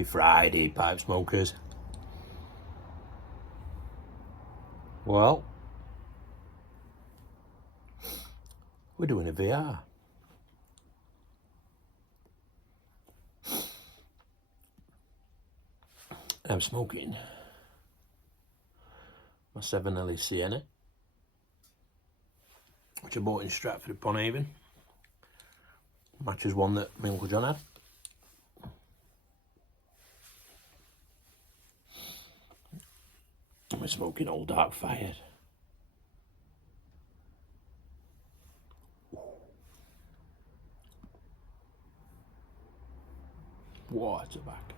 Happy Friday, pipe smokers. Well, we're doing a VR. I'm smoking my 7LE Sienna, which I bought in Stratford upon Avon. Matches one that my Uncle John had. We're smoking Old Dark Fired. What tobacco.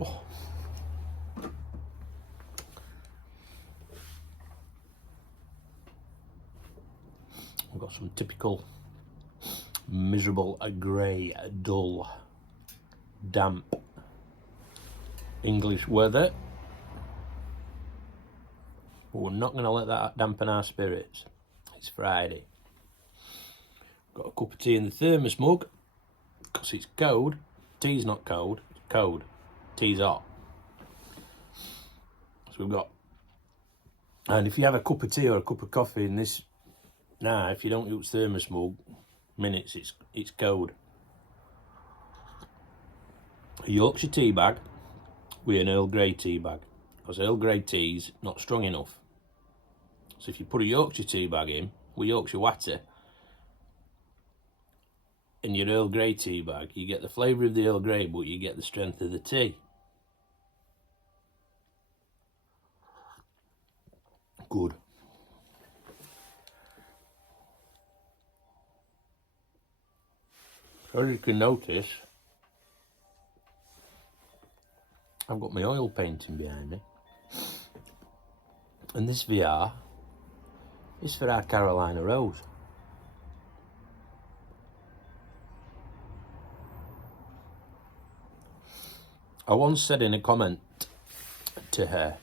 Oh. We've got some typical miserable grey, dull, damp English weather. But we're not going to let that dampen our spirits. It's Friday. Got a cup of tea in the thermos mug because it's cold. Tea's not cold, it's cold. Tea's hot. So we've got, and if you have a cup of tea or a cup of coffee in this, now if you don't use thermos mug, minutes it's cold. A Yorkshire tea bag with an Earl Grey tea bag, because Earl Grey tea's not strong enough. So if you put a Yorkshire tea bag in with Yorkshire water in your Earl Grey tea bag, you get the flavour of the Earl Grey, but you get the strength of the tea. Good. As you can notice, I've got my oil painting behind me. And this VR is for our Carolina Rose. I once said in a comment to her,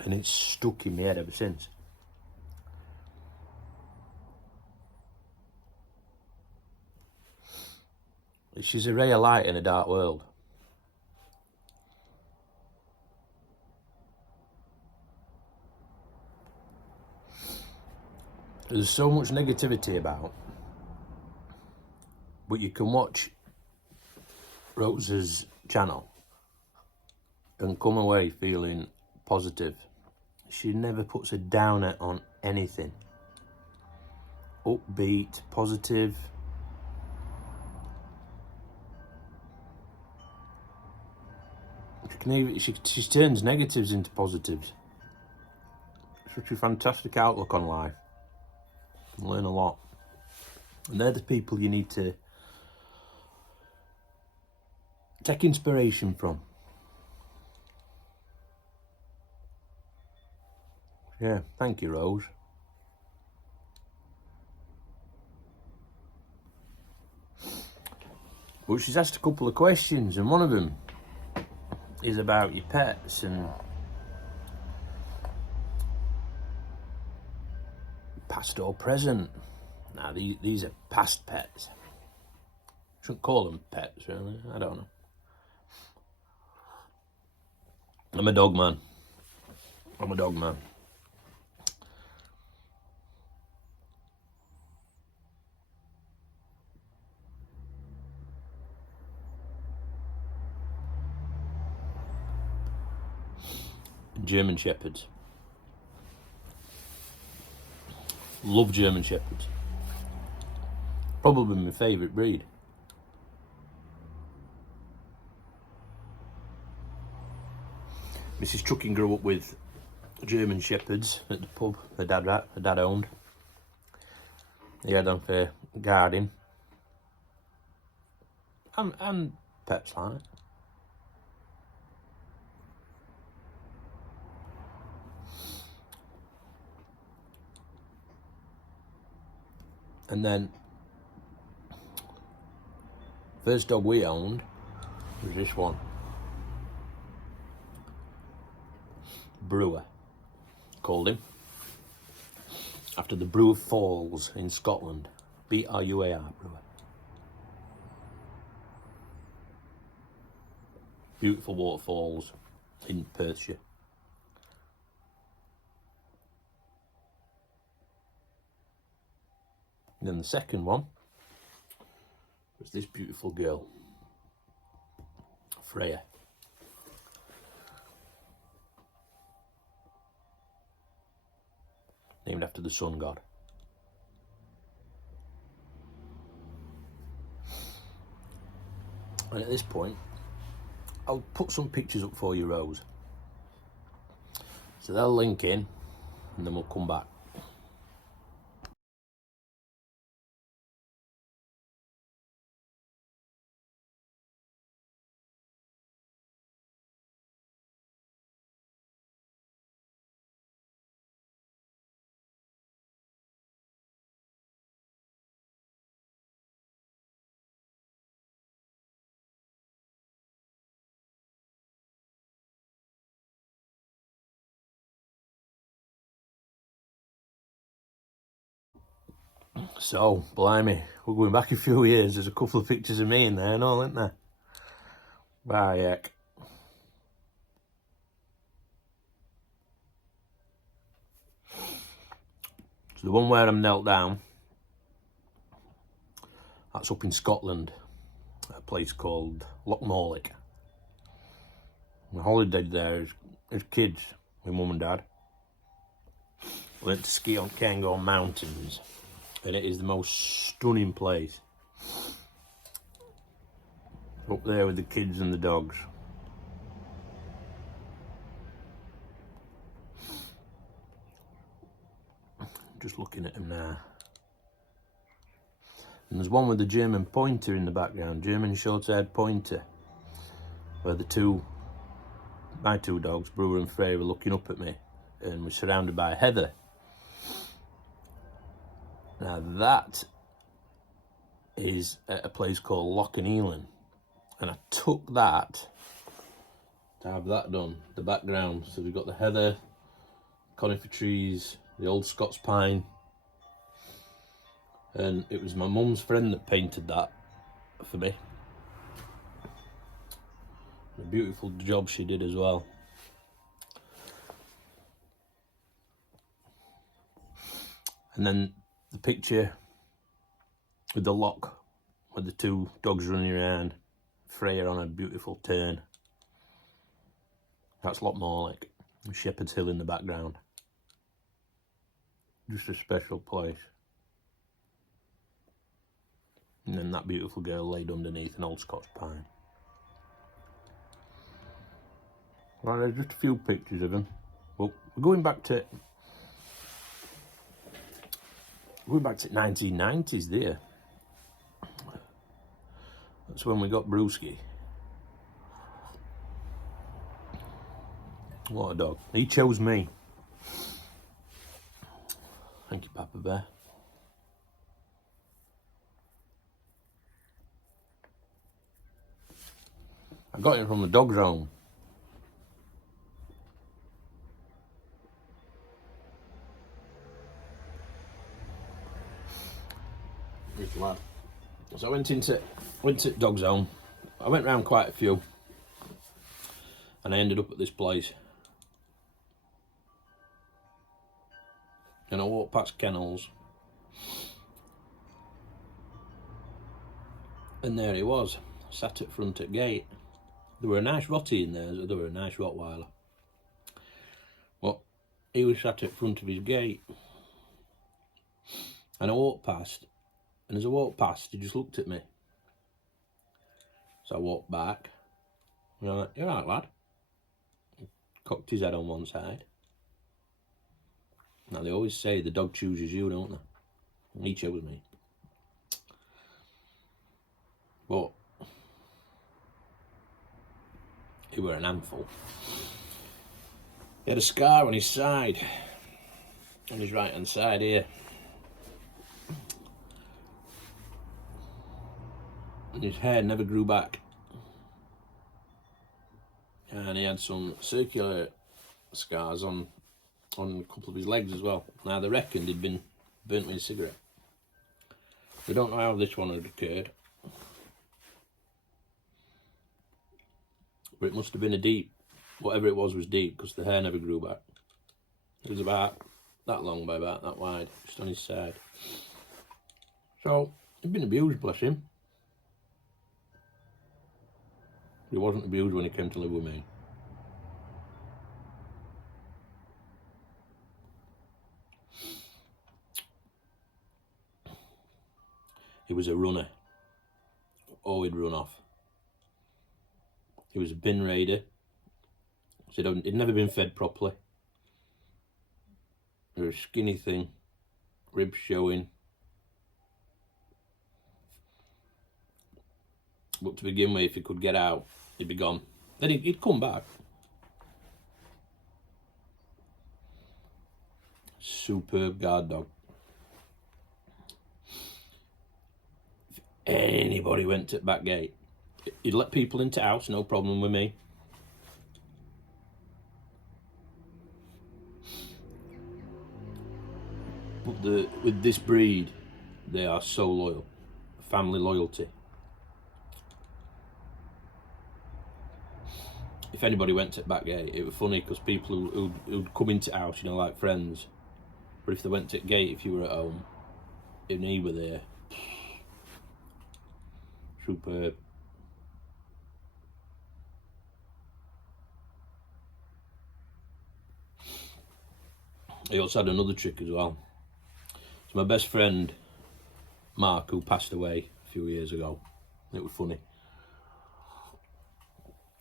and it's stuck in my head ever since. She's a ray of light in a dark world. There's so much negativity about, but you can watch Rosa's channel and come away feeling positive. She never puts a downer on anything. Upbeat, positive. She turns negatives into positives. Such a fantastic outlook on life. You can learn a lot. And they're the people you need to take inspiration from. Yeah, thank you, Rose. But she's asked a couple of questions, and one of them is about your pets and past or present. Now, these are past pets. Shouldn't call them pets, really. I don't know. I'm a dog man. I'm a dog man. German Shepherds. Love German Shepherds. Probably my favourite breed. Mrs. Trucking grew up with German Shepherds at the pub her dad owned. He had them for guarding and pets like it. And then first dog we owned was this one, Brewer, called him. after the Brewer Falls in Scotland. B-R-U-A-R, Brewer. Beautiful waterfalls in Perthshire. And then the second one was this beautiful girl, Freya. Named after the sun god. And at this point, I'll put some pictures up for you, Rose. So they'll link in, and then we'll come back. So, blimey, we're going back a few years. There's a couple of pictures of me in there and all, isn't there? By heck. So the one where I'm knelt down, that's up in Scotland, a place called Lochmorlick. We holidayed there as kids with mum and dad. We went to ski on Cairngorm Mountains, and it is the most stunning place. Up there with the kids and the dogs. Just looking at them now. And there's one with the German pointer in the background, German short-haired pointer, where my two dogs, Brewer and Freya, were looking up at me, and we're surrounded by heather. Now that is at a place called Loch Elan, and I took that to have that done, the background. So we've got the heather, conifer trees, the old Scots pine, and it was my mum's friend that painted that for me. A beautiful job she did as well. And then the picture with the loch, with the two dogs running around, Freya on a beautiful turn. That's Lochmorlick, Shepherd's Hill in the background. Just a special place. And then that beautiful girl laid underneath an old Scots pine. Well, there's just a few pictures of them. Well, we're going back to 1990s there. That's when we got Brewski. What a dog. He chose me. Thank you, Papa Bear. I got him from the dog's home. This lad. So I went to dog's home. I went round quite a few, and I ended up at this place. And I walked past kennels, and there he was, sat at front at gate. There were a nice Rottie in there, there were a nice Rottweiler. But he was sat at front of his gate. And I walked past, and as I walked past, he just looked at me. So I walked back, and I'm like, "You all right, lad?" He cocked his head on one side. Now they always say the dog chooses you, don't they? And he chose me. But he were an handful. He had a scar on his side, on his right hand side here. And his hair never grew back. And he had some circular scars on a couple of his legs as well. Now they reckoned he'd been burnt me a cigarette. We don't know how this one had occurred, but it must have been a deep, whatever it was deep, because the hair never grew back. It was about that long by about that wide, just on his side. So, he'd been abused, bless him. He wasn't abused when he came to live with me. He was a runner. Oh, he'd run off. He was a bin raider. He'd never been fed properly. He was a skinny thing, ribs showing. But to begin with, if he could get out, he'd be gone. Then he'd come back. Superb guard dog. If anybody went to the back gate, he'd let people into the house, no problem with me. But with this breed, they are so loyal. Family loyalty. If anybody went to the back gate, it was funny because people who'd come into the house, you know, like friends. But if they went to the gate, if you were at home, and he were there, superb. He also had another trick as well. So my best friend, Mark, who passed away a few years ago, it was funny.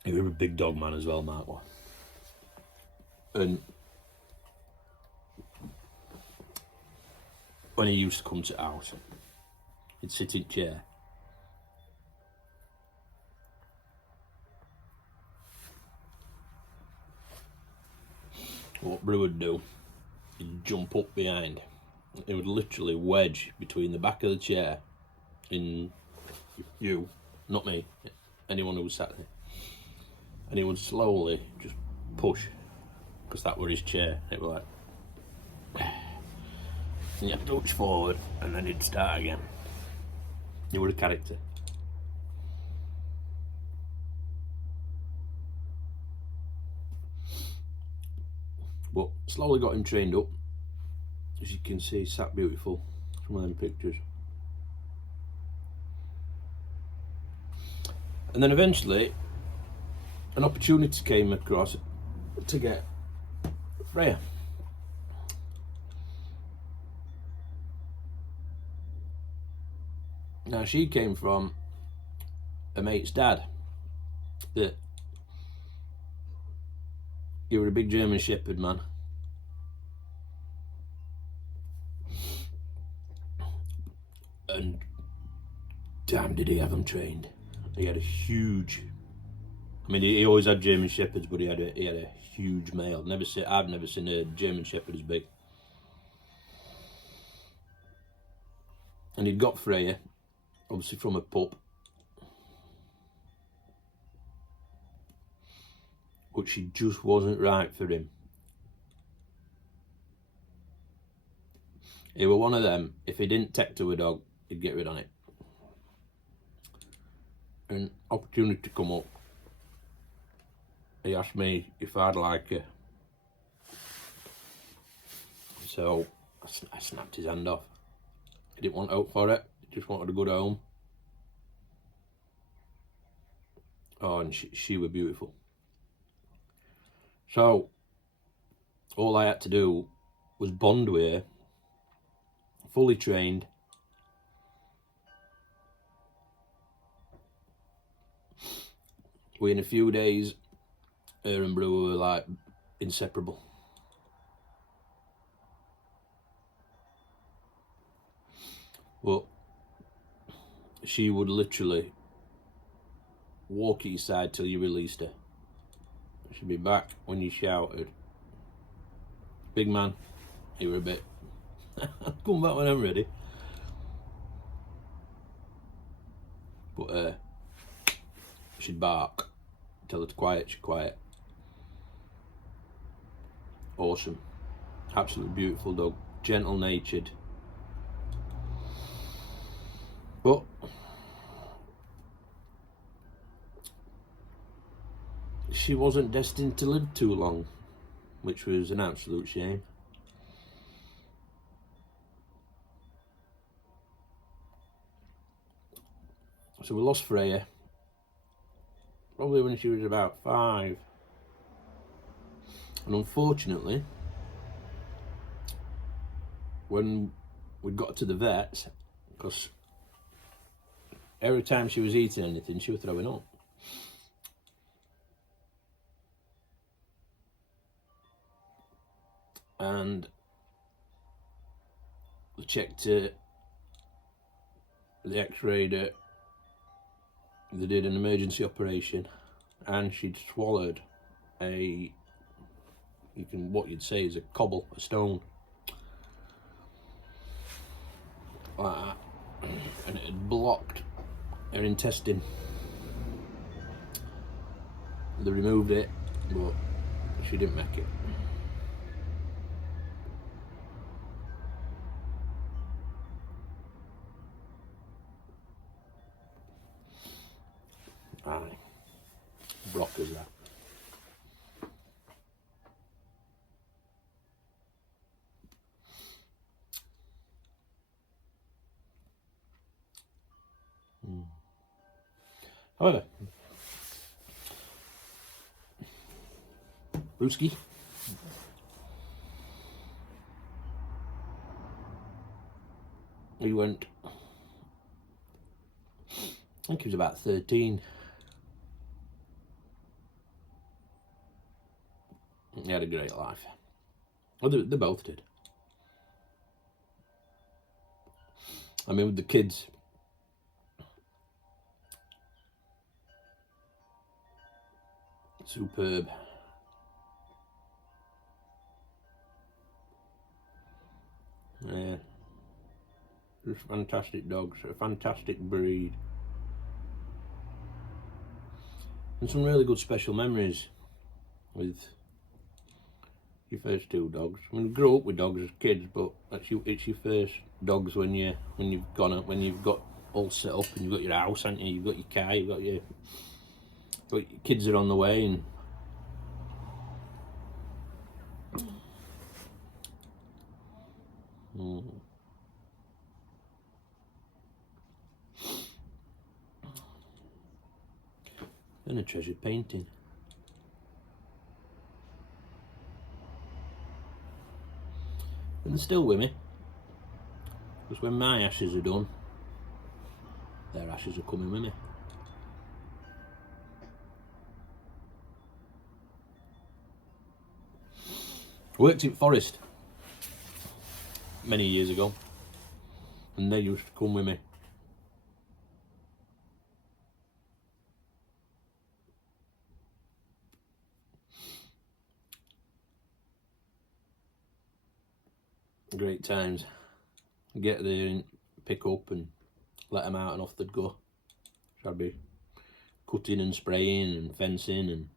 He was a big dog man as well, Mark was. And when he used to come to the house, he'd sit in a chair. What Brew would do, he'd jump up behind. He would literally wedge between the back of the chair in you, not me, anyone who was sat there. And he would slowly just push, because that were his chair. It was like, and you have to touch forward, and then he'd start again. He was a character. But slowly got him trained up. As you can see, sat beautiful. Some of them pictures. And then eventually, an opportunity came across to get Freya. Now she came from a mate's dad that he was a big German Shepherd man. And damn did he have them trained. He had a huge, I mean he always had German Shepherds, but he had a huge male. I've never seen a German Shepherd as big. And he'd got Freya, obviously from a pup, but she just wasn't right for him. He was one of them, if he didn't take to a dog, he'd get rid on it. An opportunity to come up, he asked me if I'd like her. So I snapped his hand off. He didn't want out for it, he just wanted a good home. Oh, and she was beautiful. So all I had to do was bond with her, fully trained. Within a few days, her and Brewer were like inseparable. But she would literally walk at your side till you released her. She'd be back when you shouted. Big man, you were a bit. I'll come back when I'm ready. But she'd bark. Tell her to quiet, she'd quiet. Awesome. Absolutely beautiful dog. Gentle natured. But she wasn't destined to live too long, which was an absolute shame. So we lost Freya probably when she was about 5. And unfortunately, when we got to the vets, because every time she was eating anything, she was throwing up. And they checked the x-rayed it, they did an emergency operation, and she'd swallowed what you'd say is a cobble, a stone, like that, and it had blocked her intestine. They removed it, but she didn't make it. Aye, blockers that. However, Brewski, he went, I think he was about 13. He had a great life. Well, they both did. I mean, with the kids, superb. Yeah, just fantastic dogs, a fantastic breed, and some really good special memories with your first 2 dogs. I mean, we grew up with dogs as kids, but it's your first dogs when you've got all set up and you've got your house, haven't you? You've got your car, you've got your kids are on the way, and and a treasured painting. And they're still with me, because when my ashes are done, their ashes are coming with me. I worked in Forest many years ago, and they used to come with me. Great times. Get there and pick up and let them out, and off they'd go. So I'd be cutting and spraying and fencing, and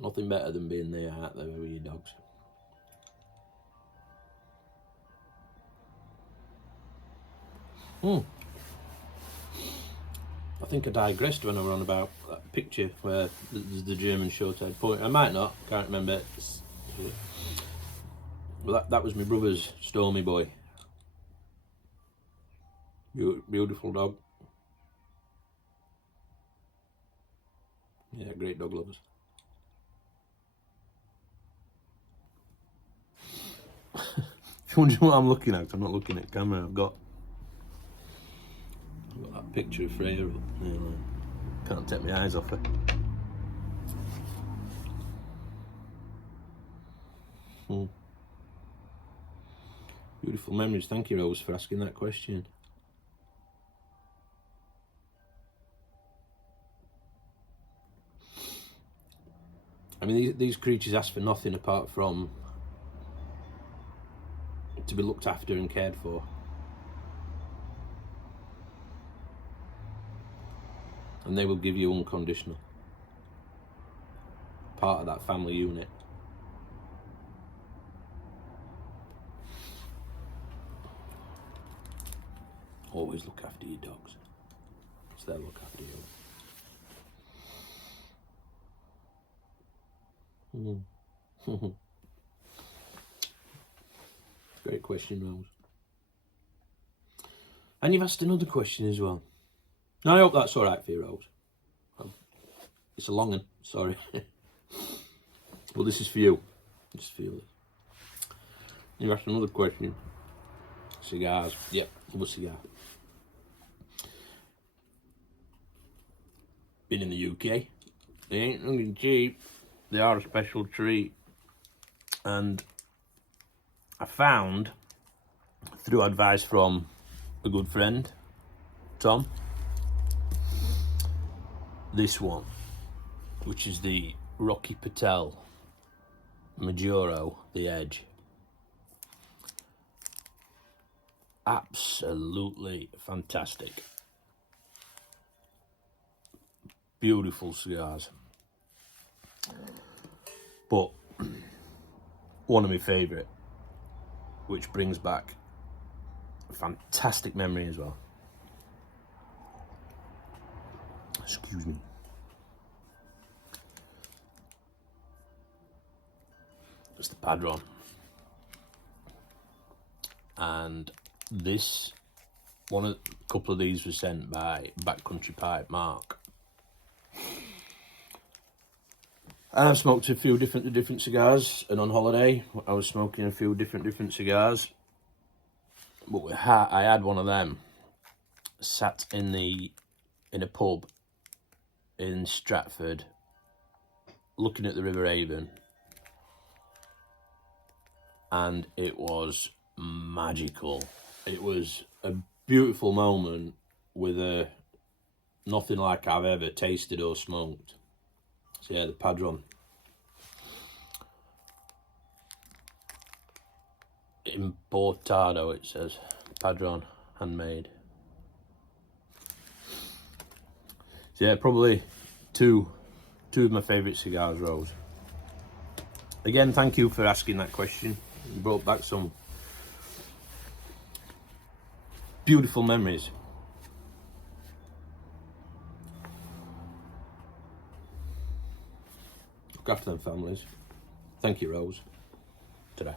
nothing better than being there out there with your dogs. I think I digressed when I were on about that picture where there's the German short-haired pointer. I might not, can't remember. Well, that was my brother's Stormy Boy. Beautiful dog. Yeah, great dog lovers. If you're wondering what I'm looking at, I'm not looking at camera. I've got that picture of Freya. Can't take my eyes off her. Beautiful memories. Thank you, Rose, for asking that question. I mean, these creatures ask for nothing apart from to be looked after and cared for. And they will give you unconditional. Part of that family unit. Always look after your dogs, so they'll look after you. Great question, Rose. And you've asked another question as well. Now, I hope that's all right for you, Rose. It's a long one, sorry. Well, this is for you. Just feel it. You asked another question. Cigars. Yep, love a cigar. Been in the UK. They ain't looking cheap. They are a special treat. And I found, through advice from a good friend, Tom, this one, which is the Rocky Patel Majuro, the Edge. Absolutely fantastic. Beautiful cigars. But one of my favourite, which brings back a fantastic memory as well. Excuse me. It's the Padron. And this, a couple of these were sent by Backcountry Pipe Mark. And I've smoked a few different cigars, and on holiday I was smoking a few different cigars. But I had one of them sat in a pub in Stratford, looking at the River Avon, and it was magical. It was a beautiful moment with nothing like I've ever tasted or smoked. So yeah, the Padron. Importado, it says. Padron, handmade. So yeah, probably two of my favourite cigars, Rose. Again, thank you for asking that question. You brought back some beautiful memories. Look after them families. Thank you, Rose. Ta-ra.